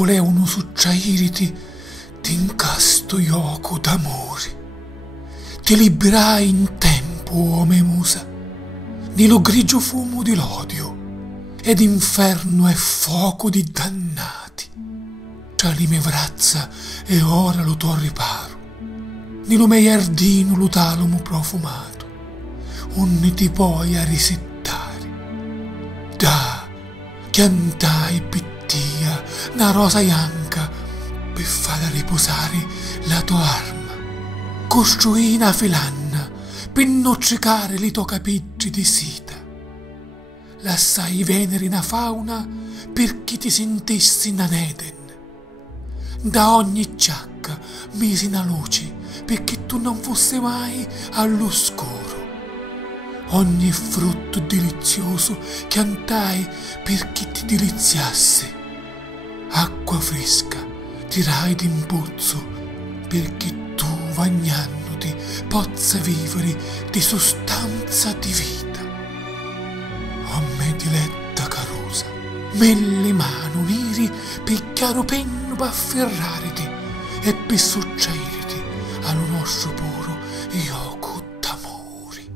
volevano succiairiti d'incasto ioco d'amori. Ti liberai in tempo, o me musa, nello grigio fumo di l'odio, ed inferno e fuoco di dannati. Tra le mie braccia e ora lo tuo riparo, nello mio giardino lo talomo profumato, onne ti puoi a risettare. Da, chiantai pittia, una rosa bianca, per far riposare la tua arma. Costruì una filanna, per noccicare li tuoi capiggi di seta. Lassai venere una fauna, perché ti sentissi in Eden. Da ogni giacca misi una luce, perché tu non fossi mai all'oscuro. Ogni frutto delizioso piantai perché ti deliziasse. Acqua fresca tirai d'impuzzo, perché tu, bagnandoti, possa vivere di sostanza di vita. A me diletta carosa, mille mani uniri per chiaro penno per afferrariti e per succeiriti allo nostro puro ioco d'amori.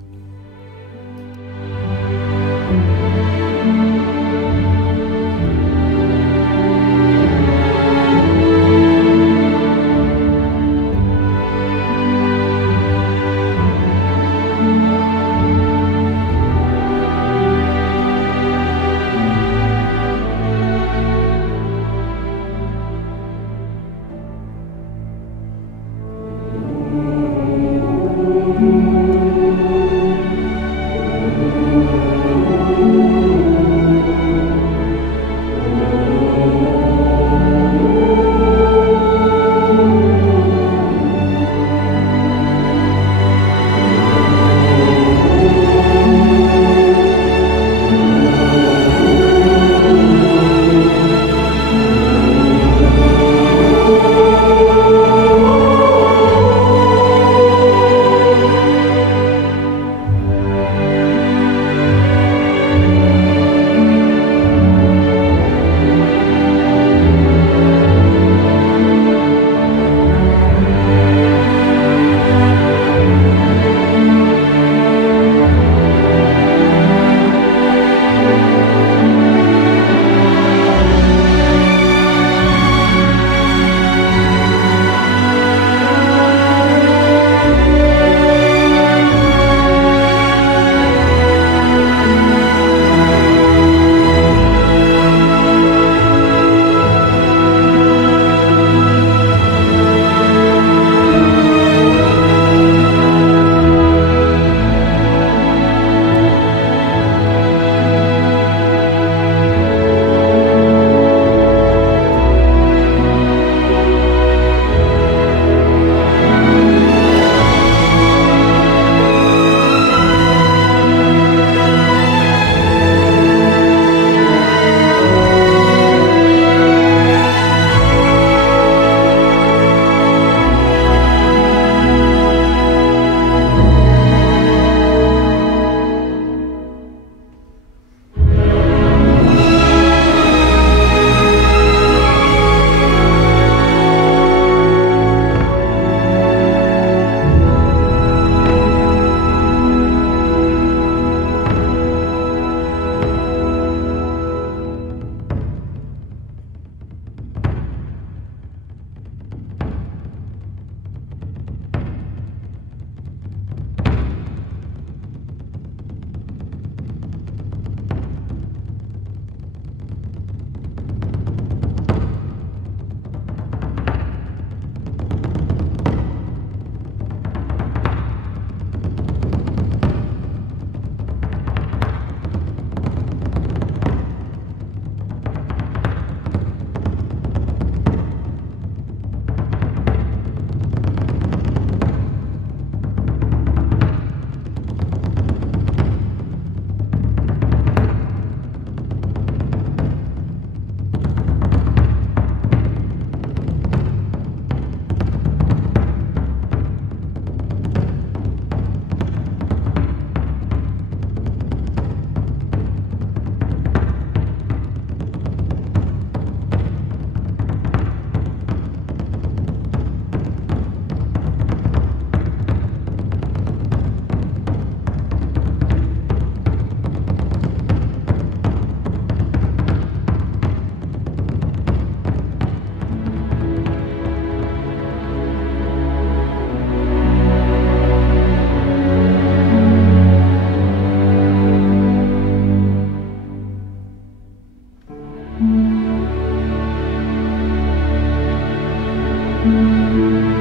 Thank you.